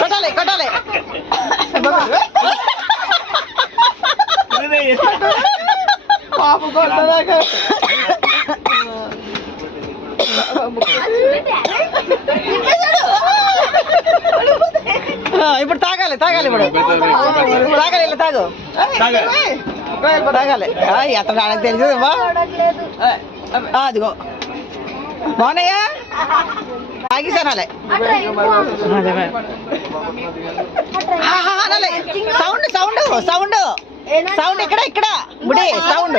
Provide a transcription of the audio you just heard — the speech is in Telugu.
కొట్టాలి కొట్టాలి పాపు కొట్టదాకా ఇప్పుడు తాగాలి తాగాలి ఇప్పుడు తాగాలి ఇలా తాగు తాగాలి అతను ఆయనకు తెలుసు అదిగో బాగున్నాయా తాగిసానాలే అనాలి సౌండ్ సౌండ్ సౌండ్ సౌండ్ ఇక్కడ ఇక్కడ బుడే సౌండ్